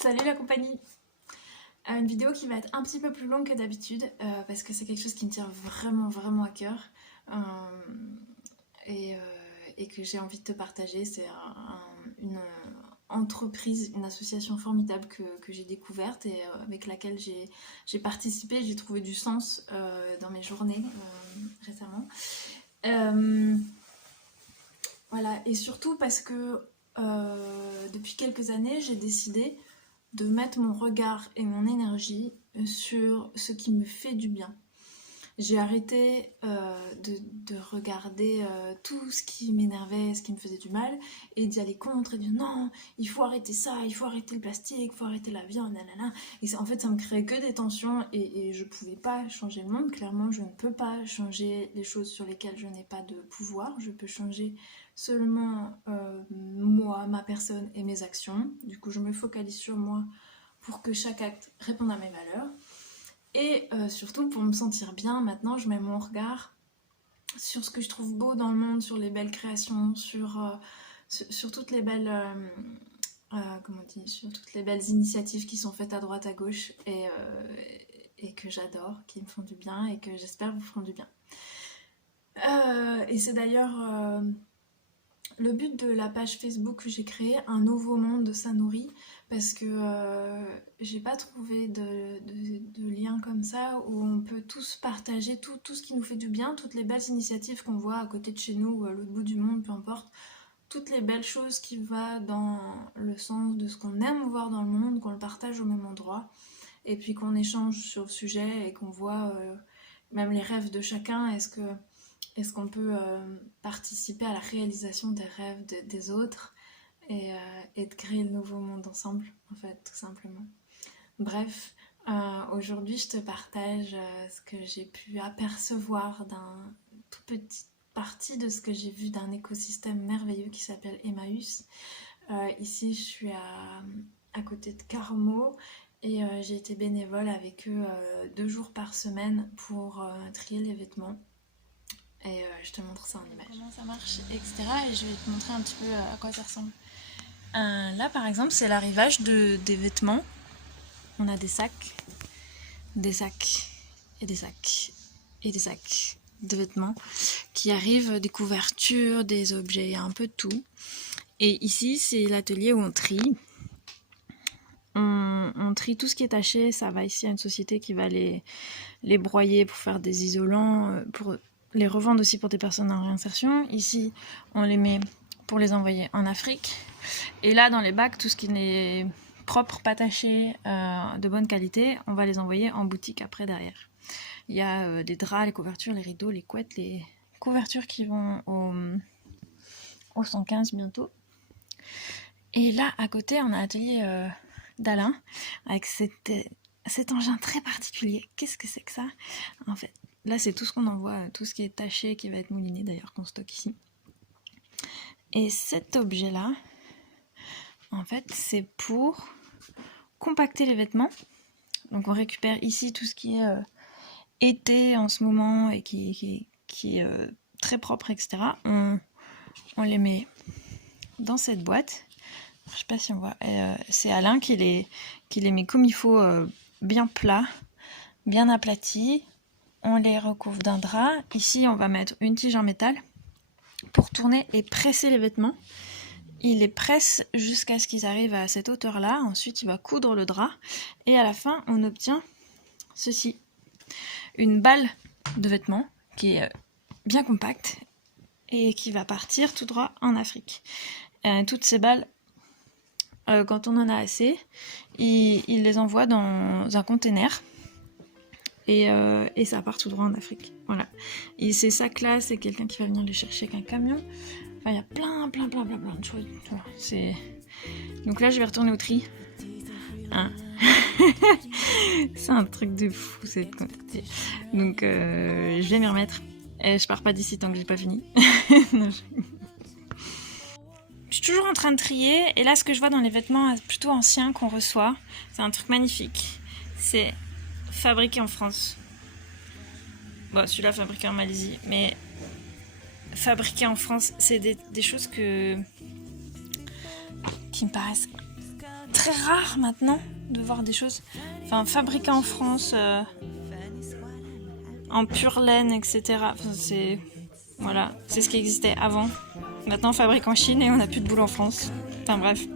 Salut la compagnie. Une vidéo qui va être un petit peu plus longue que d'habitude parce que c'est quelque chose qui me tient vraiment à cœur euh, et, euh, et que j'ai envie de te partager. C'est une entreprise, une association formidable que j'ai découverte et avec laquelle j'ai participé. J'ai trouvé du sens dans mes journées récemment. Euh, voilà, et surtout parce que depuis quelques années, j'ai décidé de mettre mon regard et mon énergie sur ce qui me fait du bien. J'ai arrêté de regarder tout ce qui m'énervait, ce qui me faisait du mal, et d'y aller contre et de dire non, il faut arrêter ça, il faut arrêter le plastique, il faut arrêter la viande, nanana. Et en fait, ça me créait que des tensions et je pouvais pas changer le monde. Clairement, je ne peux pas changer les choses sur lesquelles je n'ai pas de pouvoir. Je peux changer seulement moi, ma personne et mes actions. Du coup, je me focalise sur moi pour que chaque acte réponde à mes valeurs. Et surtout, pour me sentir bien, maintenant, je mets mon regard sur ce que je trouve beau dans le monde, sur les belles créations, sur toutes les belles... comment on dit, sur toutes les belles initiatives qui sont faites à droite, à gauche, et que j'adore, qui me font du bien, et que j'espère vous feront du bien. Et c'est d'ailleurs le but de la page Facebook que j'ai créée, Un nouveau monde, ça nourrit, parce que j'ai pas trouvé de lien comme ça où on peut tous partager tout ce qui nous fait du bien, toutes les belles initiatives qu'on voit à côté de chez nous ou à l'autre bout du monde, peu importe, toutes les belles choses qui vont dans le sens de ce qu'on aime voir dans le monde, qu'on le partage au même endroit, et puis qu'on échange sur le sujet et qu'on voit même les rêves de chacun. Est-ce qu'on peut participer à la réalisation des rêves des autres et de créer le nouveau monde ensemble, en fait, tout simplement. Bref, aujourd'hui, je te partage ce que j'ai pu apercevoir d'un tout petit partie de ce que j'ai vu d'un écosystème merveilleux qui s'appelle Emmaüs. Ici, je suis à côté de Carmo et j'ai été bénévole avec eux 2 jours par semaine pour trier les vêtements. Et je te montre ça en image. Comment ça marche, etc. Et je vais te montrer un petit peu à quoi ça ressemble. Là, par exemple, c'est l'arrivage des vêtements. On a des sacs et des sacs et des sacs de vêtements qui arrivent, des couvertures, des objets, un peu de tout. Et ici, c'est l'atelier où on trie. On trie tout ce qui est taché. Ça va ici à une société qui va les broyer pour faire des isolants, pour les revendre aussi pour des personnes en réinsertion. Ici, on les met pour les envoyer en Afrique. Et là, dans les bacs, tout ce qui est propre, pas taché, de bonne qualité, on va les envoyer en boutique après derrière. Il y a les draps, les couvertures, les rideaux, les couettes, les couvertures qui vont au 115 bientôt. Et là, à côté, on a l'atelier d'Alain avec cet engin très particulier. Qu'est-ce que c'est que ça? En fait, là, c'est tout ce qu'on envoie, tout ce qui est taché, qui va être mouliné d'ailleurs, qu'on stocke ici. Et cet objet-là, en fait, c'est pour compacter les vêtements. Donc on récupère ici tout ce qui est été en ce moment et qui est très propre, etc. On les met dans cette boîte. Je sais pas si on voit. C'est Alain qui les met comme il faut, bien plats, bien aplatis. On les recouvre d'un drap. Ici, on va mettre une tige en métal pour tourner et presser les vêtements. Il les presse jusqu'à ce qu'ils arrivent à cette hauteur-là. Ensuite, il va coudre le drap. Et à la fin, on obtient ceci. Une balle de vêtements qui est bien compacte et qui va partir tout droit en Afrique. Toutes ces balles, quand on en a assez, il les envoie dans un container. Et ça part tout droit en Afrique. Voilà. Et ces sacs-là, c'est quelqu'un qui va venir les chercher avec un camion. Enfin, il y a plein de choses. Donc là, je vais retourner au tri. Hein. C'est un truc de fou, cette quantité. Donc, je vais m'y remettre. Et je pars pas d'ici tant que j'ai pas fini. Non, je suis toujours en train de trier. Et là, ce que je vois dans les vêtements plutôt anciens qu'on reçoit, c'est un truc magnifique. C'est fabriqué en France. Bon, celui-là fabriqué en Malaisie, mais fabriqué en France, c'est des choses qui me paraissent très rare maintenant de voir des choses fabriquées en France, en pure laine, etc. Voilà, c'est ce qui existait avant. Maintenant on fabrique en Chine et on n'a plus de boulot en France. Enfin bref.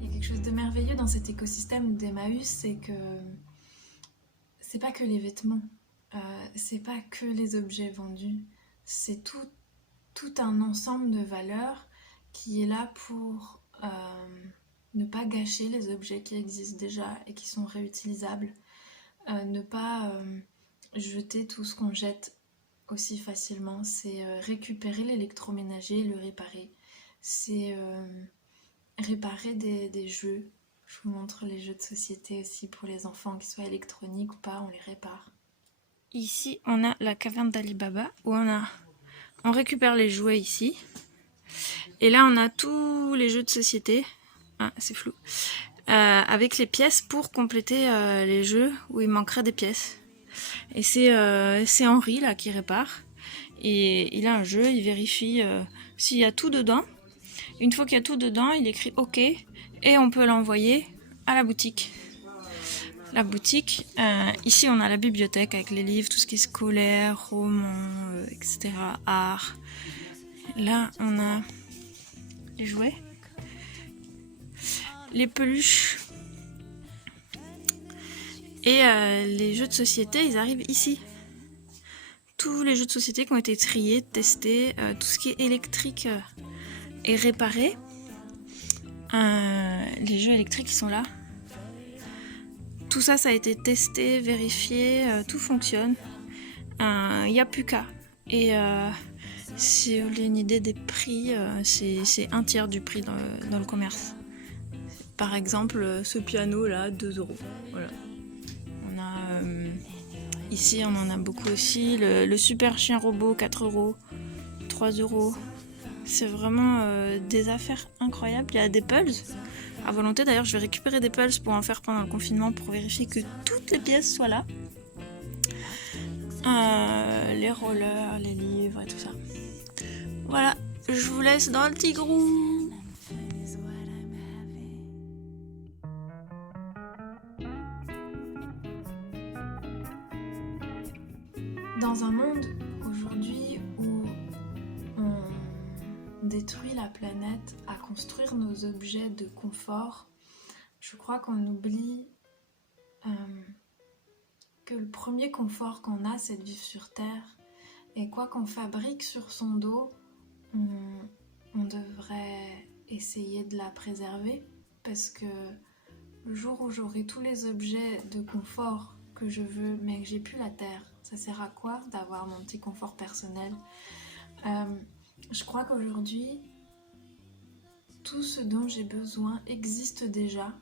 Il y a quelque chose de merveilleux dans cet écosystème d'Emmaüs, c'est que c'est pas que les vêtements, c'est pas que les objets vendus, c'est tout un ensemble de valeurs qui est là pour ne pas gâcher les objets qui existent déjà et qui sont réutilisables, ne pas jeter tout ce qu'on jette aussi facilement, c'est récupérer l'électroménager et le réparer, c'est réparer des jeux. Je vous montre les jeux de société aussi pour les enfants, qu'ils soient électroniques ou pas, on les répare. Ici, on a la caverne d'Ali Baba où on récupère les jouets ici. Et là, on a tous les jeux de société. Ah, c'est flou. Avec les pièces pour compléter les jeux où il manquerait des pièces. Et c'est Henri là qui répare. Et il a un jeu, il vérifie s'il y a tout dedans. Une fois qu'il y a tout dedans, il écrit OK et on peut l'envoyer à la boutique. La boutique, ici on a la bibliothèque avec les livres, tout ce qui est scolaire, romans, etc., art. Là on a les jouets, les peluches et les jeux de société, ils arrivent ici. Tous les jeux de société qui ont été triés, testés, tout ce qui est électrique est réparé. Les jeux électriques ils sont là. Tout ça, ça a été testé, vérifié, tout fonctionne. Il n'y a plus qu'à. Et si vous avez une idée des prix, c'est un tiers du prix dans le commerce. Par exemple, ce piano là, 2 €. Voilà. On a, ici, on en a beaucoup aussi. Le super chien robot, 4 €, 3 €. C'est vraiment des affaires incroyables. Il y a des pulses à volonté. D'ailleurs, je vais récupérer des pulses pour en faire pendant le confinement pour vérifier que toutes les pièces soient là. Les rollers, les livres et tout ça. Voilà, je vous laisse dans le tigrou. Dans un monde aujourd'hui où on détruit la planète à construire nos objets de confort, je crois qu'on oublie que le premier confort qu'on a, c'est de vivre sur Terre. Et quoi qu'on fabrique sur son dos, on devrait essayer de la préserver, parce que le jour où j'aurai tous les objets de confort que je veux, mais que j'ai plus la Terre, ça sert à quoi d'avoir mon petit confort personnel ? Je crois qu'aujourd'hui, tout ce dont j'ai besoin existe déjà.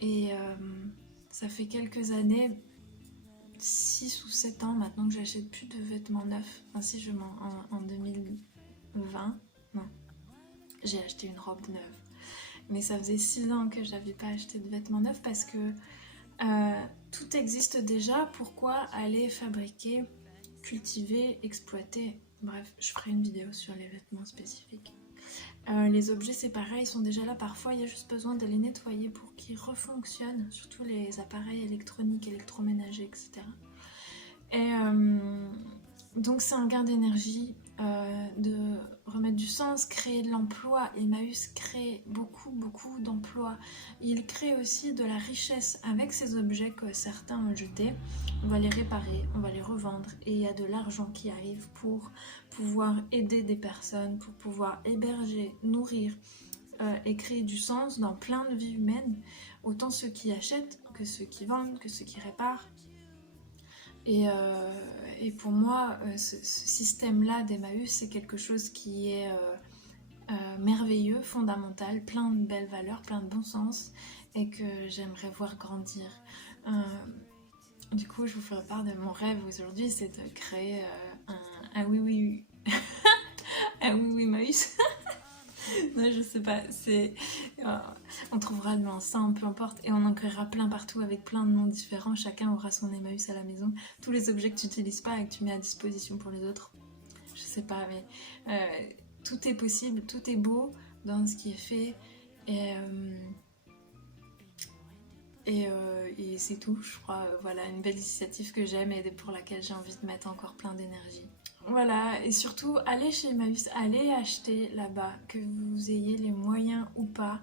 Et ça fait quelques années, 6 ou 7 ans maintenant, que j'achète plus de vêtements neufs. Enfin si, en 2020, non, j'ai acheté une robe neuve. Mais ça faisait 6 ans que j'avais pas acheté de vêtements neufs parce que tout existe déjà. Pourquoi aller fabriquer, cultiver, exploiter ? Bref, je ferai une vidéo sur les vêtements spécifiques. Les objets, c'est pareil, ils sont déjà là. Parfois, il y a juste besoin de les nettoyer pour qu'ils refonctionnent, surtout les appareils électroniques, électroménagers, etc. Et donc, c'est un gain d'énergie, de remettre du sens, créer de l'emploi. Emmaüs crée beaucoup d'emplois. Il crée aussi de la richesse avec ces objets que certains ont jetés. On va les réparer, on va les revendre et il y a de l'argent qui arrive pour pouvoir aider des personnes, pour pouvoir héberger, nourrir et créer du sens dans plein de vies humaines, autant ceux qui achètent que ceux qui vendent, que ceux qui réparent. Et pour moi, ce système-là d'Emmaüs, c'est quelque chose qui est merveilleux, fondamental, plein de belles valeurs, plein de bon sens, et que j'aimerais voir grandir. Du coup, je vous ferai part de mon rêve aujourd'hui, c'est de créer un oui-oui un oui-oui Emmaüs. Non, je sais pas, on trouvera le nom ensemble, peu importe, et on en créera plein partout avec plein de noms différents, chacun aura son Emmaüs à la maison. Tous les objets que tu n'utilises pas et que tu mets à disposition pour les autres, je sais pas, mais tout est possible, tout est beau dans ce qui est fait, et, et c'est tout, je crois. Voilà, une belle initiative que j'aime et pour laquelle j'ai envie de mettre encore plein d'énergie. Voilà, et surtout, allez chez Emmaüs, allez acheter là-bas, que vous ayez les moyens ou pas.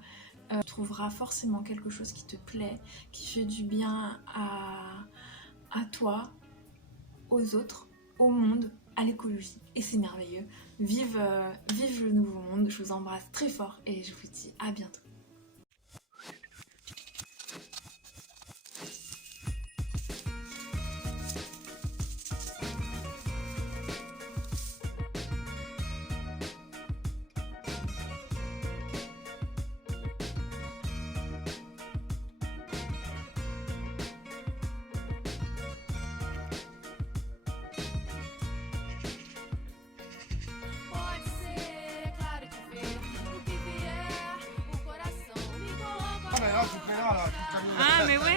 Tu trouveras forcément quelque chose qui te plaît, qui fait du bien à toi, aux autres, au monde, à l'écologie. Et c'est merveilleux. Vive, vive le nouveau monde. Je vous embrasse très fort et je vous dis à bientôt. Ah mais là, tu fais là, Ah mais ouais.